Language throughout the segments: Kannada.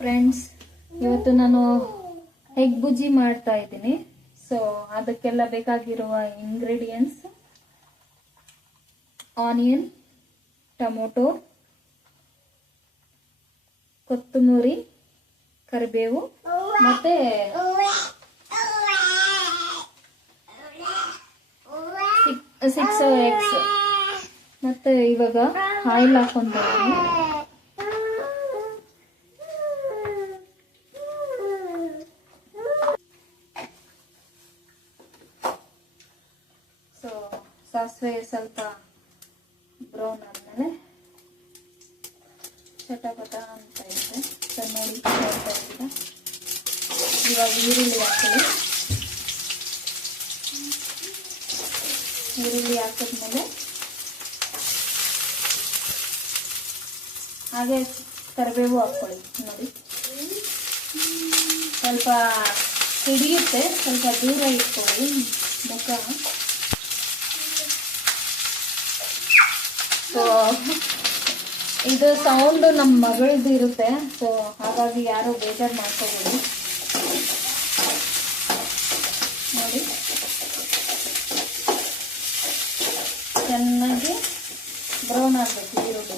ಫ್ರೆಂಡ್ಸ್, ಇವತ್ತು ನಾನು ಎಗ್ ಬುಜ್ಜಿ ಮಾಡ್ತಾ ಇದ್ದೀನಿ. ಸೊ ಅದಕ್ಕೆಲ್ಲ ಬೇಕಾಗಿರುವ ಇಂಗ್ರೀಡಿಯೆಂಟ್ಸ್: ಆನಿಯನ್, ಟೊಮೊಟೊ, ಕೊತ್ತಂಬರಿ, ಕರಿಬೇವು ಮತ್ತೆ 6 eggs. ಮತ್ತೆ ಇವಾಗ ಆಯಿಲ್ ಹಾಕೊಂತೀನಿ. ಸೊ ಸಾಸಿವೆ ಸ್ವಲ್ಪ ಬ್ರೌನ್ ಆದ್ಮೇಲೆ ಚಟಪಟ ಅಂತ ಇದೆ. ಸೊ ನೋಡಿ, ಇವಾಗ ಈರುಳ್ಳಿ ಹಾಕ್ತೀನಿ. ಈರುಳ್ಳಿ ಹಾಕಿದ್ಮೇಲೆ ಹಾಗೆ ಕರಿಬೇವು ಹಾಕ್ಕೊಳ್ಳಿ. ನೋಡಿ, ಸ್ವಲ್ಪ ಹಿಡಿಯುತ್ತೆ, ಸ್ವಲ್ಪ ದೂರ ಇಟ್ಕೊಳ್ಳಿ ಮುಖ. ಸೊ ಇದು ಸೌಂಡ್ ನಮ್ಮ ಮಗಳದ್ದು ಇರುತ್ತೆ, ಸೊ ಹಾಗಾಗಿ ಯಾರು ಬೇಜಾರು ಮಾಡ್ಕೋಬೇಡಿ. ನೋಡಿ, ಚೆನ್ನಾಗಿ ಬ್ರೌನ್ ಆಗಬೇಕು ಈರುಳ್ಳಿ.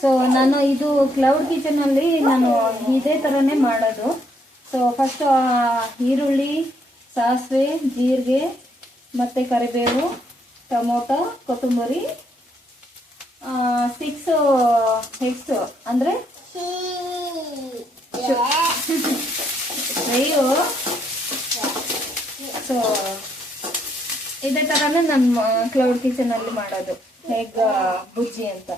ಸೊ ನಾನು ಇದು ಕ್ಲೌಡ್ ಕಿಚನ್ ಅಲ್ಲಿ ನಾನು ಇದೇ ತರನೇ ಮಾಡೋದು. ಸೊ ಫಸ್ಟ್ ಈರುಳ್ಳಿ, ಸಾಸಿವೆ, ಜೀರಿಗೆ ಮತ್ತೆ ಕರಿಬೇವು, ಟೊಮೊಟೊ, ಕೊತ್ತಂಬರಿ, 6 eggs ಅಂದ್ರೆ ಸೊ ಇದೇ ತರನೇ ನಮ್ಮ ಕ್ಲೌಡ್ ಕಿಚನ್ ಅಲ್ಲಿ ಮಾಡೋದು ಎಗ್ ಬುಜ್ಜಿ ಅಂತ.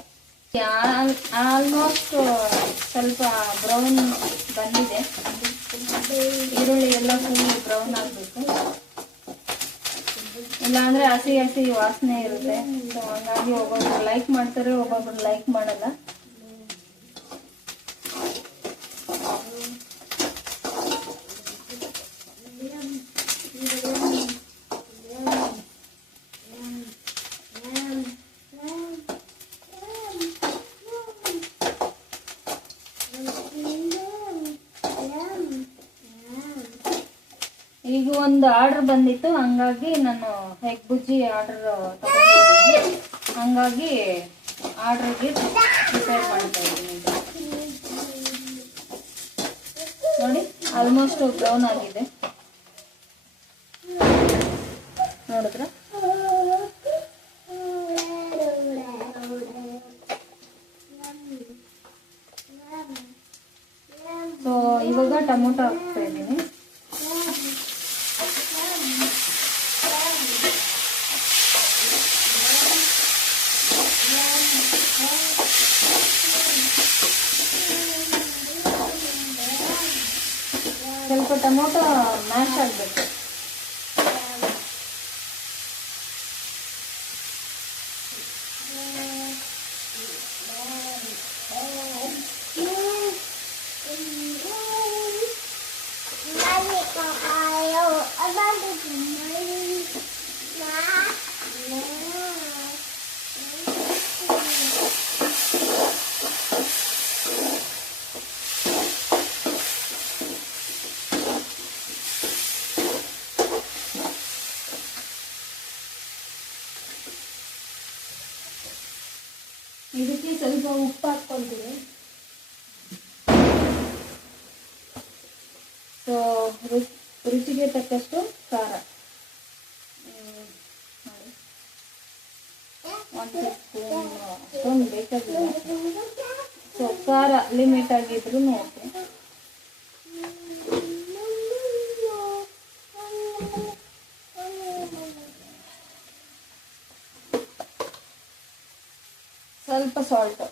ಆಲ್ಮೋಸ್ಟ್ ಸ್ವಲ್ಪ ಬ್ರೌನ್ ಬಂದಿದೆ. ಈರುಳ್ಳಿ ಎಲ್ಲ ಫುಲ್ ಬ್ರೌನ್ ಆಗಬೇಕು, ಇಲ್ಲಾಂದ್ರೆ ಹಸಿ ಹಸಿ ವಾಸನೆ ಇರುತ್ತೆ. ಸೊ ಹಂಗಾಗಿ ಒಬ್ಬೊಬ್ರು ಲೈಕ್ ಮಾಡ್ತಾರೆ, ಒಬ್ಬೊಬ್ರು ಲೈಕ್ ಮಾಡಲ್ಲ. ಈಗ ಒಂದು ಆರ್ಡರ್ ಬಂದಿತ್ತು, ಹಂಗಾಗಿ ನಾನು ಎಗ್ ಬುಜ್ಜಿ ಆರ್ಡರ್ ತಗೊಂಡಿದ್ದೀನಿ. ಹಂಗಾಗಿ ಆರ್ಡರ್ಗೆ ಪ್ರಿಪೇರ್ ಮಾಡ್ತಾ ಇದ್ದೀನಿ. ನೋಡಿ, ಆಲ್ಮೋಸ್ಟ್ ಬ್ರೌನ್ ಆಗಿದೆ. ನೋಡಿದ್ರ? ಸೊ ಇವಾಗ ಟೊಮೊಟೊ ಹಾಕ್ತಾ ಇದ್ದೀನಿ. ಸ್ವಲ್ಪ ಟೊಮೊಟೊ ಮ್ಯಾಶ್ ಆಗಬೇಕು. ಇದಕ್ಕೆ ಸ್ವಲ್ಪ ಉಪ್ಪು ಹಾಕ್ಕೊಳ್ತೀವಿ. ಸೊ ರುಚಿಗೆ ತಕ್ಕಷ್ಟು ಖಾರ, 1 ಟೀಸ್ಪೂನ್ ಅಷ್ಟೊಂದು ಬೇಕಾಗಿಲ್ಲ. ಸೊ ಖಾರ ಲಿಮಿಟ್ ಆಗಿದ್ರು ಓಕೆ. ಸ್ವಲ್ಪ ಸಾಲ್ಟ್.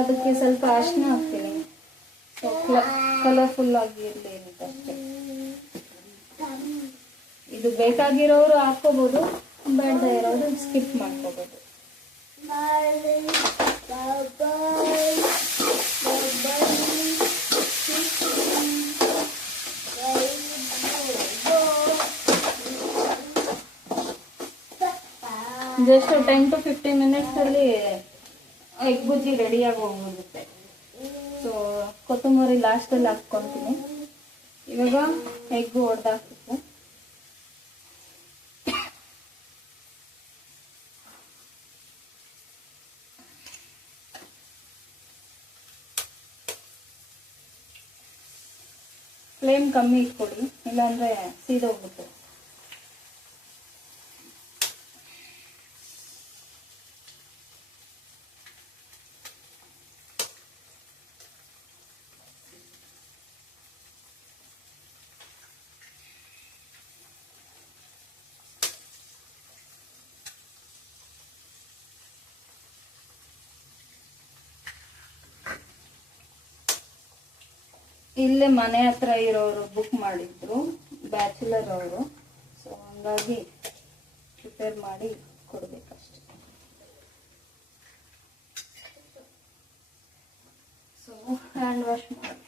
ಅದಕ್ಕೆ ಸ್ವಲ್ಪ ಅರಿಶಿನ ಹಾಕ್ತೀನಿ. ಸೊ ಕಲರ್ಫುಲ್ ಆಗಿ ಇರಲಿ ಅಂತ ಅಷ್ಟೇ. ಇದು ಬೇಕಾಗಿರೋರು ಹಾಕೋಬಹುದು, ಬೇಡದೇ ಇರೋರು ಸ್ಕಿಪ್ ಮಾಡ್ಕೋಬಹುದು. ಜಸ್ಟ್ 10 to 15 ಮಿನಿಟ್ಸ್ ಅಲ್ಲಿ ಎಗ್ ಬುಜ್ಜಿ ರೆಡಿಯಾಗಿ ಹೋಗುತ್ತೆ. ಸೊ ಕೊತ್ತಂಬರಿ ಲಾಸ್ಟಲ್ಲಿ ಹಾಕ್ಕೊತೀನಿ. ಇವಾಗ ಎಗ್ ಹೊಡೆದಾಕ್ಬೇಕು. ಫ್ಲೇಮ್ ಕಮ್ಮಿ ಇಟ್ಕೊಡಿ, ಇಲ್ಲಾಂದ್ರೆ ಸೀದೋಗ್ಬಿಟ್ಟು. ಇಲ್ಲೇ ಮನೆ ಹತ್ರ ಇರೋರು ಬುಕ್ ಮಾಡಿದ್ರು, ಬ್ಯಾಚುಲರ್ ಅವರು. ಸೊ ಹಂಗಾಗಿ ಪ್ರಿಪೇರ್ ಮಾಡಿ ಕೊಡ್ಬೇಕಷ್ಟೆ. ಸೊ ಹ್ಯಾಂಡ್ ವಾಶ್ ಮಾಡಿ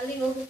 ಅಲ್ಲಿಗೆ ಹೋಗು.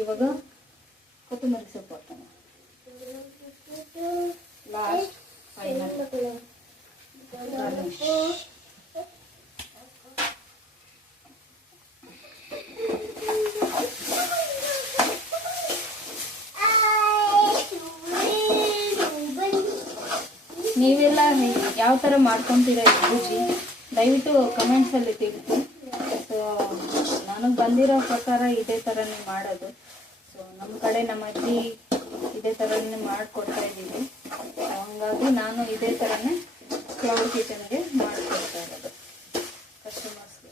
ಇವಾಗ ಕೊತ್ತಂಬರಿ ಸೊಪ್ಪು ಹಾಕೋಣ. Last final garnish. ನೀವೆಲ್ಲ ಯಾವ ಥರ ಮಾಡ್ಕೊತೀರಾ ಈ ಬುಜ್ಜಿ ದಯವಿಟ್ಟು ಕಮೆಂಟ್ಸಲ್ಲಿ ತಿಳಿಸಿ. ಸೊ ನನಗೆ ಬಂದಿರೋ ಪ್ರಕಾರ ಇದೇ ಥರನೇ ಮಾಡೋದು. ಸೊ ನಮ್ಮ ಕಡೆ ನಮ್ಮ ಅಜ್ಜಿ ಇದೇ ಥರನೇ ಮಾಡಿಕೊಡ್ತಾ ಇದ್ದೀವಿ. ಹಂಗಾಗಿ ನಾನು ಇದೇ ಥರನೇ ಕ್ಲೌಡ್ ಕಿಚನ್ಗೆ ಮಾಡಿಕೊಡ್ತಾ ಇರೋದು ಕಸ್ಟಮರ್ಸ್ಗೆ.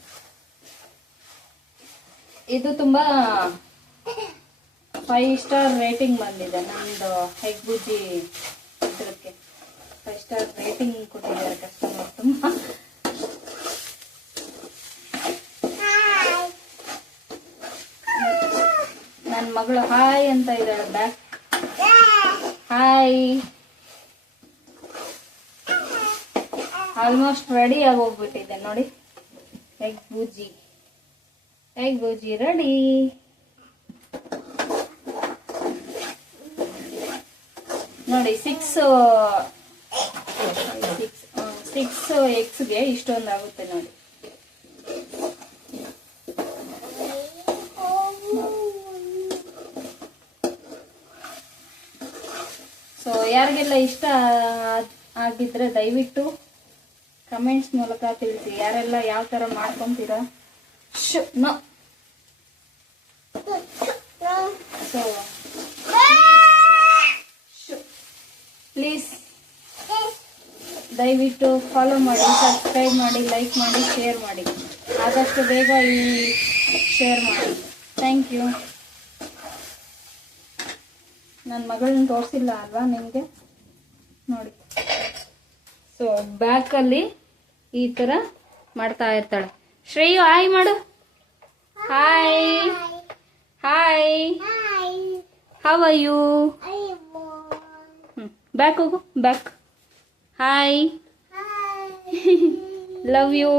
ಇದು ತುಂಬ 5 ಸ್ಟಾರ್ ರೇಟಿಂಗ್ ಬಂದಿದೆ. ನಮ್ಮದು ಎಗ್ ಬುಜ್ಜಿ ಇದಕ್ಕೆ 5 ಸ್ಟಾರ್ ರೇಟಿಂಗ್ ಕೊಟ್ಟಿದ್ದಾರೆ ಕಸ್ಟಮರ್. ತುಂಬ ನನ್ನ ಮಗಳು ಹಾಯ್ ಅಂತ ಇದ್ದಾಳೆ ಬ್ಯಾಕ್. ಹಾಯ್. ಆಲ್ಮೋಸ್ಟ್ ರೆಡಿ ಆಗಿ ಹೋಗ್ಬಿಟ್ಟಿದೆ ನೋಡಿ. Egg bhurji ready. ನೋಡಿ 6 ಎಗ್ಸ್ಗೆ ಇಷ್ಟೊಂದು ಆಗುತ್ತೆ ನೋಡಿ. ಸೊ ಯಾರಿಗೆಲ್ಲ ಇಷ್ಟ ಆಗಿದ್ರೆ ದಯವಿಟ್ಟು ಕಮೆಂಟ್ಸ್ ಮೂಲಕ ತಿಳಿಸಿ. ಯಾರೆಲ್ಲ ಯಾವ ಥರ ಮಾಡ್ಕೊತೀರಾ. ಸೊ ಪ್ಲೀಸ್ ದಯವಿಟ್ಟು ಫಾಲೋ ಮಾಡಿ, ಸಬ್ಸ್ಕ್ರೈಬ್ ಮಾಡಿ, ಲೈಕ್ ಮಾಡಿ, ಶೇರ್ ಮಾಡಿ. ಆದಷ್ಟು ಬೇಗ ಈ ಶೇರ್ ಮಾಡಿ. Thank you. ನನ್ನ ಮಗಳನ್ನ ತೋರಿಸಿಲ್ಲ ಅಲ್ವಾ ನಿಮಗೆ? ನೋಡಿ, ಸೊ ಬ್ಯಾಕಲ್ಲಿ ಈ ಥರ ಮಾಡ್ತಾ ಇರ್ತಾಳೆ. ಶ್ರೇಯು ಹಾಯ್ ಮಾಡು. Hi hi, how are you? Back ಹೋಗು, ಬ್ಯಾಕ್. Hi, love you.